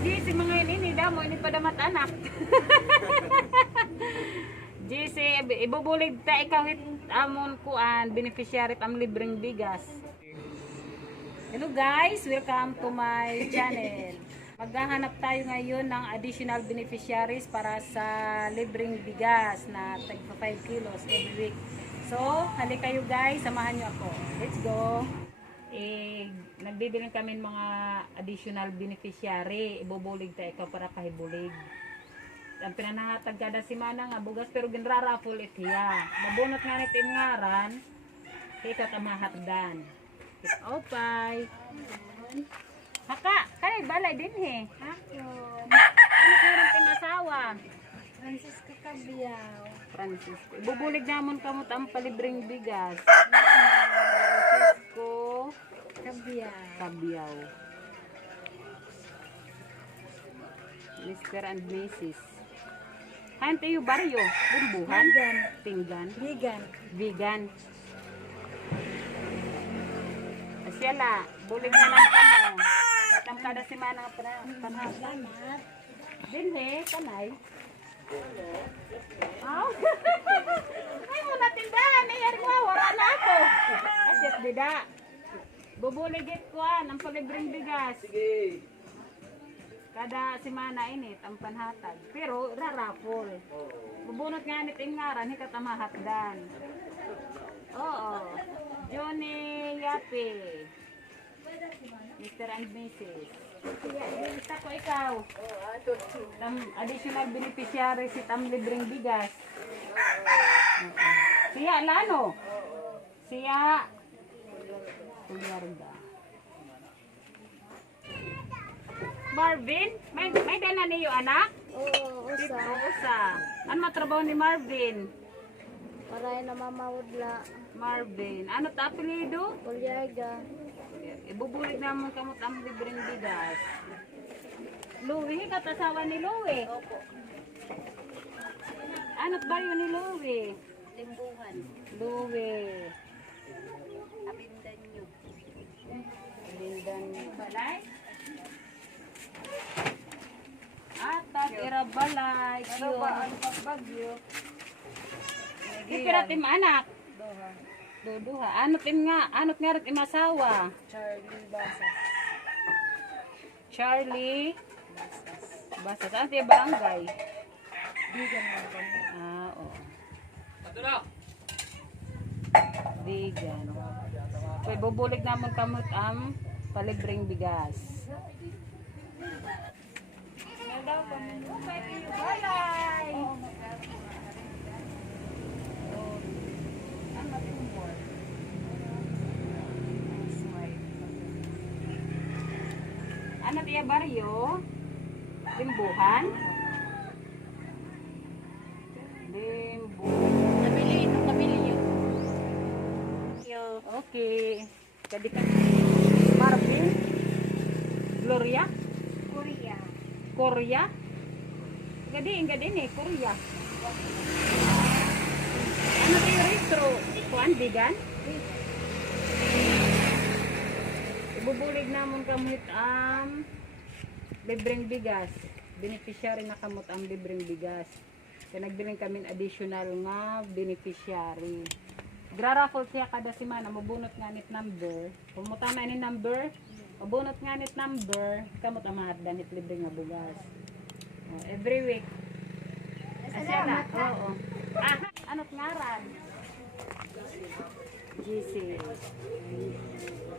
GC mga ini damo ini pada mat anak. GC ibubulig ta ikaw hit amon kuan beneficiary am libreng bigas. Hello guys, welcome to my channel. Maghahanap tayo ngayon ng additional beneficiaries para sa libreng bigas na tag 5 kilos every week. So, halika kayo guys, samahan nyo ako. Let's go. Nagbibilang kami mga additional beneficiary. Ibubulig tayo ikaw para pahibulig. Ang pinanangatag kada simana nga bugas pero ginrarapol itiya. Mabunot nga nitin ngaran, ikaw tamahatdan. Opay. Haka, kay balay din he. Ako, Ano kaya ng asawa? Francisco Cabiao. Francisco. Ibubulig namon kamot ang palibreng bigas. Francisco Cabiao. Cabiao. Mr. and Mrs. Hante yung baryo. Bumbuhan. Vegan. Pinggan. Vegan. Vegan. Asyala. Bulig na lang kamo. Katang kada simana panahal. Salamat. Din he, kanay. Aw. Ay mo natin dahan eh, mo wala na ako. Asyat bida. Bubuligit ko ang palibreng bigas. Sige. Kada simana init ang panhatag. Pero rarapol. Bubunot nga nit ingaran hikatamahatdan. Oo. Johnny Yapi. Mr. and Mrs. Kita ko ikaw. Additional beneficiary si tam libreng bigas. Siya lano. Siya Pulyarda. Marvin, may dala niyo anak? Oo, Dito usa. usa. Ano matrabaho ni Marvin? Maray na mamawudla. Marvin, ano ta apelyido? Pulyaga. Ibubulig naman kamot ang libreng bigas. Louie, katasawa ni Louie. Opo. Ano't baryo ni Louie? Limbuhan. Louie. Abindanyo. Lindan balay. Atat irabalay. Ang pagbagyo. Kipira tim anak. Doha. Duduha. Anot nga rin imasawa. Charlie Basas. Charlie. Basta saan tiya barangay? Vegan lang kami. Oo. Vegan. So, ibubulig naman kamot ang palibreng bigas. Balay! Ano tiya baryo? Limbuhan? Limbuhan. Nabili yun. Okay. Jadi kan Marvin, Gloria, Korea. Korea. Enggak ini Korea. Ano tayo retro? Kuan bigan? Ibubulig namon kamit ang libreng bigas. Beneficiary na kamot ang libreng bigas. Kaya nagbiling kami additional nga beneficiary. Graraffle siya kada semana, mabunot nga nit number. Pumunta na ni number, mabunot nga nit number, kamot ang mahaddan nit libre nga bugas. Every week. Asya na. Oo. Ano't ngaran? GC.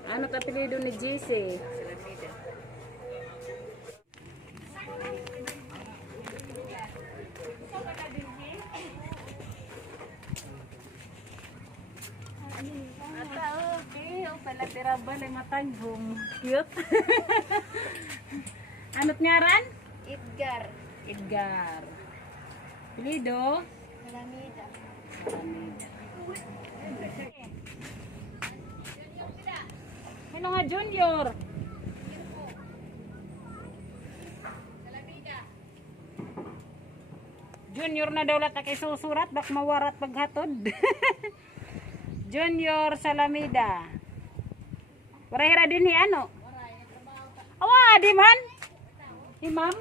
Ano't apelido ni GC? Pala tirabal ay matanggong. Cute. Ano't ngaran? Edgar. Edgar. Lido? Alameda. Ano nga Junior? Junior na daw lata kay susurat bak mawarat paghatod. Junior Salamida. Warahira din ni ano? Awa, di man? ma'am.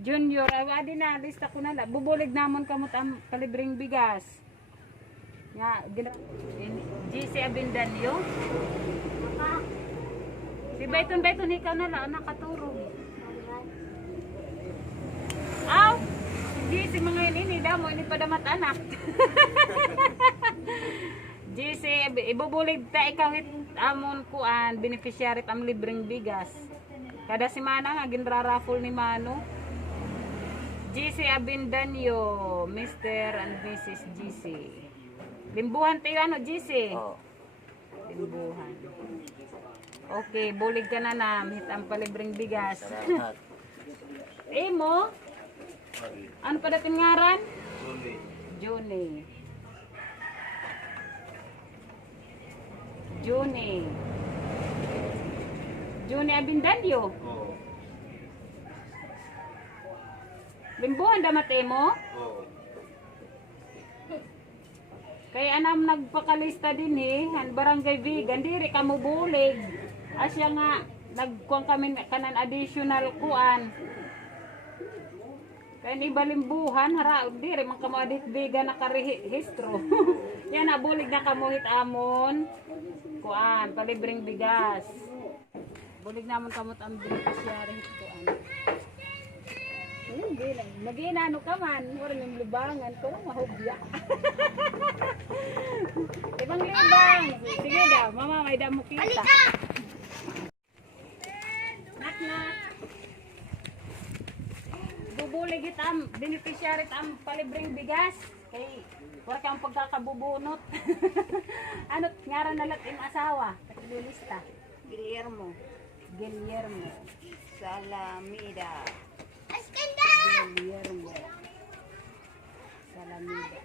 Junior, adi na, lista ko na. Bubulig namon kamot ang kalibreng bigas. Nga, GC Abindanyo. Si Bayton, ikaw na lang, nakaturong. Aw! GC mga ini, damo, ini padamat anak. GC, ibubulig ta ikaw hit amon kuan, beneficiary am libreng bigas. Kada semana nga ginraraffle ni Mano. GC Abindanyo, Mr. and Mrs. GC. Limbuhan tayo ano, GC? Oo. Limbuhan. Okay, bulig ka na na, hit ang palibreng bigas. Salamat. Mo? Ano pa dating ngaran? Juli. Juni. Juni. Juni Abindanyo. Oo. Limbuhan damate mo? Oo. Kaya anam nagpakalista din han barangay vegan diri ka mo bulig. Asya nga nagkuan kami kanan additional kuan. Kaya ni balimbuhan hara diri man kamo adit vegan nakarehistro. Yan na bulig na kamuhit amon kuan palibreng bigas. Bulig namon kamot ang beneficiary hit kuan. Hindi lang. Mag-inano ka man. Wala yung libangan ko lang mahubya. Ibang libang. Sige daw. Mama, may damo kita. Nak. Bubulig itam. Beneficiary itam palibreng bigas. Kay, wala kang pagkakabubunot. Ano't ngaran na lahat yung asawa? Patililista. Guillermo. Guillermo. Salamida. Guillermo. Salamida.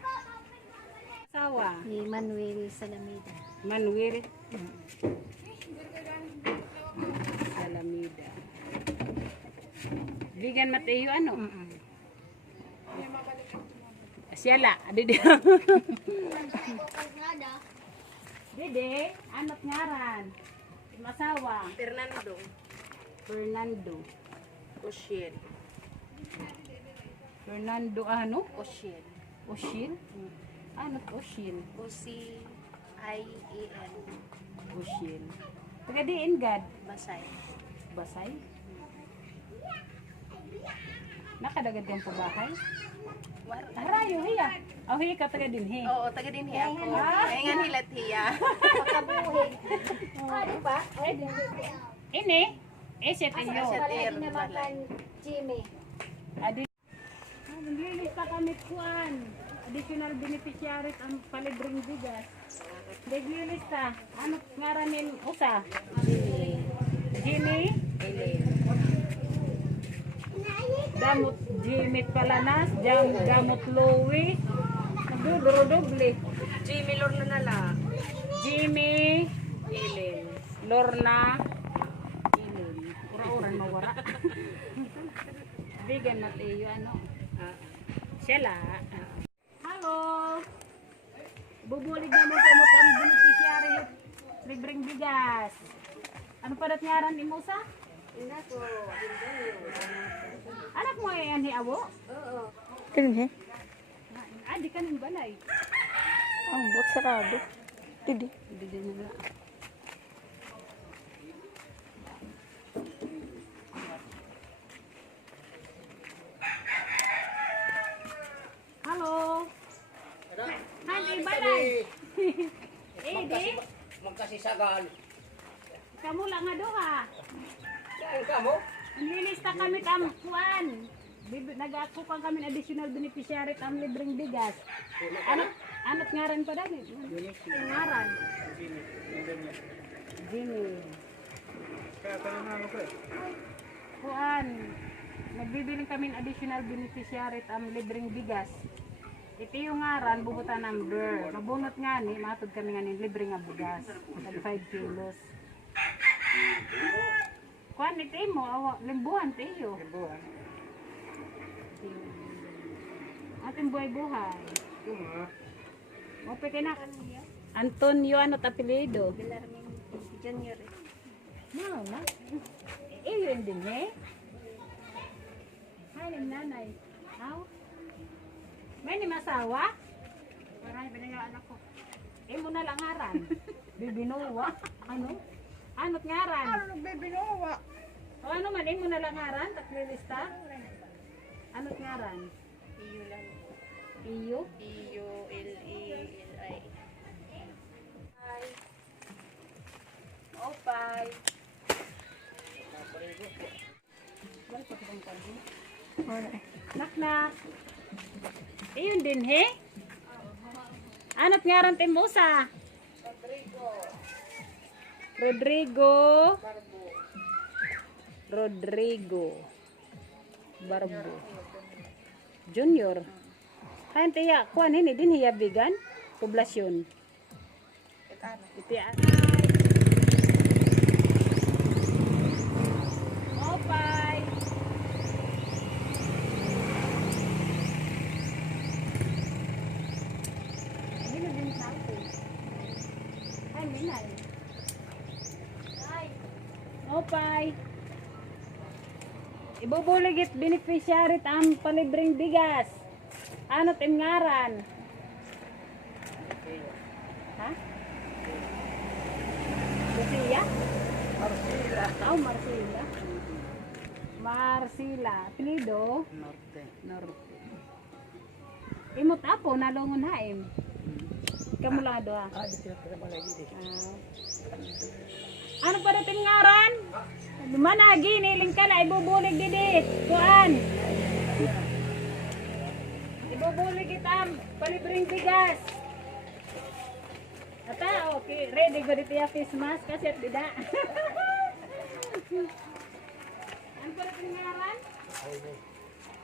Asawa? Ni Manuel Salamida. Manuel. Salamida. Vegan Mateo ano? Siyala. Dede. Dede. Anot ngaran? Masawa? Fernando. Oshien. Fernando ano? Oshien. Oshil? Anot Oshil? O-C-I-E-N. Oshil. Taga diin gad? Basay. Basay? Nakadagad kang pabahay? Harayo, hiya. Oh, hiya ka taga din, hiya. Oo, taga din hiya ko. Ay nga hilat hiya. Makabuhi. Di ba? Ini? Eset iyo. Asatir. Jimmy. Adi. Naglilista kami kuan. Additional beneficiaries ang palibreng bigas. Naglilista. Ano ngaranin usa? Jimmy? Damot Jimmy Palanas, Damot Louie. Nagduduro-doble. Jimmy Lorna na lang. Jimmy Ellen. Lorna Ilin. Ura-ura mawara. Vegan Mateo ano? Siyala. Hello. Bubulig naman sa mo ang beneficiary libreng bigas. Ano pa dat ngaran ni Musa? Ina ko. Anak mo yan ni Awo? Oo. Kini Di ka ng balay. ang bot sarado. Didi. Hindi din nila. Hello. Hindi balay. Di? Magkasisagal. Kamu lang nga doha. Saan ka mo? Nililista kami tam kuan. Nag-akupan kami additional beneficiary tam libreng bigas. Anot ngaran pa dali? Ngaran. Jimmy. Kuan. Nagbibiling kami additional beneficiary tam libreng bigas. Ito yung ngaran, bubutan number. Mabunot nga ni, matod kami nga ni libre nga bugas. Tag 5 kilos. Kuan ito mo, limbuhan tayo. Limbuhan. Ating buhay-buhay. Ope na. Antonio, ano tapilido? Junior. No, na. Yun din eh. Ay, ng nanay. Aw. May ni masawa? Marami binayaan ako. Mo na lang ngaran. Bibinuwa. Ano? Ano't ngaran? Ano nagbibinawa? O ano man, mo na lang ngaran? Taklilista? Ano't ngaran? Iyo lang. Iyo? Iyo, L-E-L-I. Opay. Balik pa kitang kanto. Wala eh. Nak-nak. Yun din he? Ano't ngaran Timosa? Rodrigo Barbo Junior. Kain tiya, kuan ini din hiya bigan poblasyon. Itian. Opay. Ini na din natin. Ay, minay. Opay. Ibubuligit beneficiary ang palibreng bigas. Ano ngaran? Ha? Lucia? Marcila. Oh, Marcila. Marcila. Apelido? Norte. Norte. Imot apo, nalungon haim. Kamu lang doa. Di sila pala malay dito. Ano pa dating ngaran? Managi, niling ka na, ibubulig didit. Kuan. Ibubulig itam, palibreng bigas. Ata, okay, ready ko dito yung face mask kasi at bida. Ano pa dating ngaran?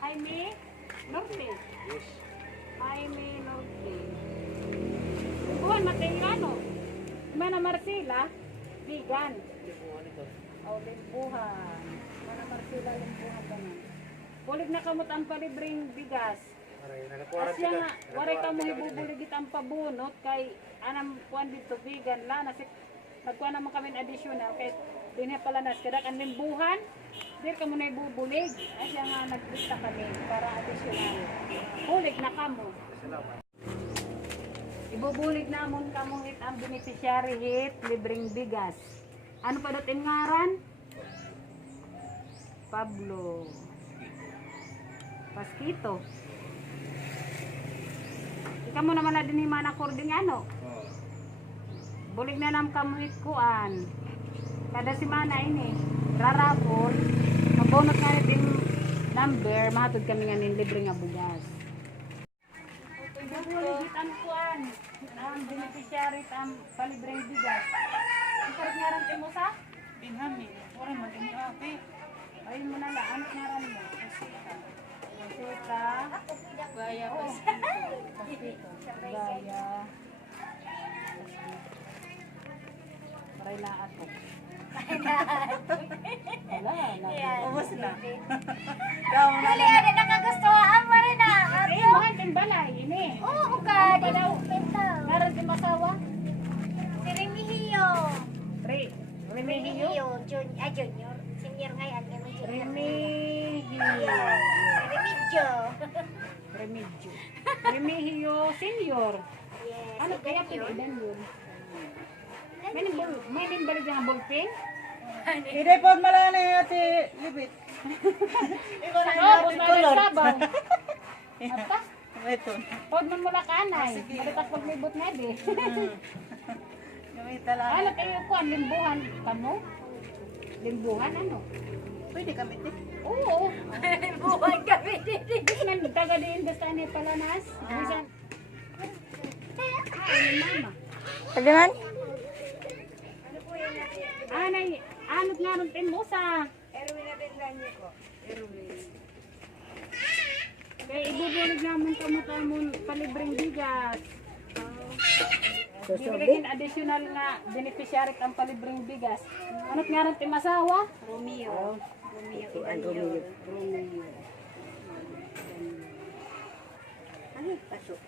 Jaime Norte. Yes. Jaime Norte. Buwan, Matengano. Mana Marcela, vegan. O, limbuhan. Mana Marcela, limbuhan ka na. Bulig na kamot ang palibreng bigas. Asya nga, waray ka mo ibubuligit ang pabunot kay anam kuan dito vegan la nasi nagkuan naman kami additional kay dinhi pala nas kada kan limbuhan dir ka mo na ibubulig. Asya nga naglista kami para additional. Bulig na kamo. Ibubulig namon kamo hit ang beneficiary hit libreng bigas. Ano pa dating ngaran? Pablo Pasquito. Ikaw mo naman na din yung mga nakording ano. Bulig na nam kamuhit kuan. Kada simana ini. Rarapol. Mabunot nga natin number. Mahatod kami nga nin libre nga bugas. Bulig ang kuan. Ang beneficiary ang palibreng bigas. Ang karit nga rin mo sa? Binhami. Wala man ini ate. Ayun mo na lang. Ano nga rin mo? Pasita. Gaya pa Pasito. Gaya. Maray na ato. Wala na. Ubus na. Dali, ano nakagustuhan mo rin ah. Eh, mahal din balay. Ini. Oo, ka. Ano pa daw? Meron din masawa? Si Remigio. Remigio? Junior. Senior ngayon. Remigio. Remigio. Remigio. Remigio Senior. Yes. Ano kaya pilihan yun? May balik yung ballpen? Hindi po malala yung ate Libit. Ikaw na Oo, kung may sabaw. Ata? Ito. Pod man mula kanay. Malitak paglibot na di. Gamita lang. Ano kayo ko? Limbuhan kamo? Limbuhan ano? Pwede kami din. Oo. Buhay kami din. Gusto na taga din basta ni Palanas. Bisan. Ay, mama. Pagdaman? Anay, anot nga ron tin mo sa. Erwin na din lang niyo ko. Erwin. Kaya ibubulig naman kamot-amon palibreng bigas. Bibigyan additional nga beneficiary ang palibreng bigas. Anot nga ron tin masawa? Romeo. Romeo. Ano? Pasok.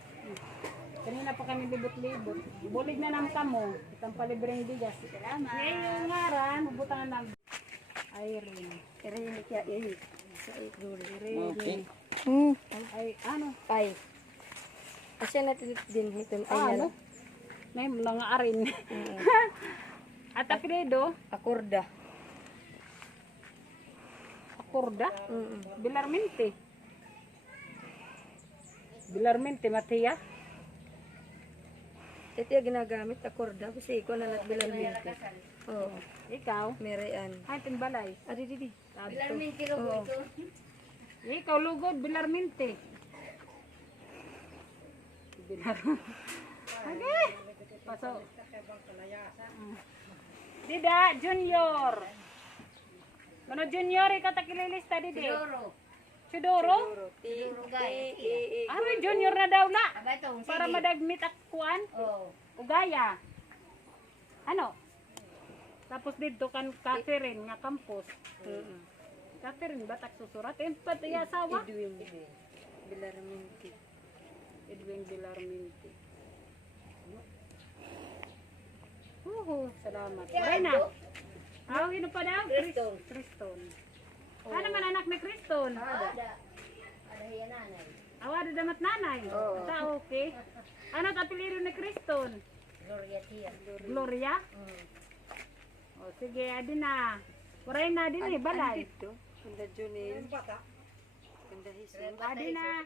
Kanina pa kami libot-libot. Bulig na ng kamo. Itang palibreng bigas. Salamat. Ngayon yung ngaran, hubutan na ng... Irene. Irene kaya eh. Sa Irene. Irene. Ay, ano? Ay. Asya natin din ito. Ay, Ano? May mga arin. At apelido, Akorda. Acorda, Bilarmente. Bilarmente, Matia. Ito yung ginagamit, akorda. Kasi ikaw na nagbilarmente. Oo. Ikaw, Merian. ay, timbalay. Adi, di. Bilarmente. Oo. Ikaw, lugod, Bilarmente. Bilar. Okay. Paso. Dida, Junior. Ano Junior, ikaw takililista, Didi? Chudoro. Ano Junior na daw na? Para madagmit akuan. Ugaya. Ano? Tapos dito kan Catherine nga campus. Catherine ba tak susurat? Pati asawa? Edwin. Bilarmente. Edwin Bilarmente. Salamat. Wala na. Ano pa daw? Kriston. Ano man anak ni Kriston? Ada damat nanay. Sa okay. Ano apelyido ni Kriston? Gloria. O sige, adi na. Waray na din eh, balay. Ganda Junil. Ganda Hiso. Adi na.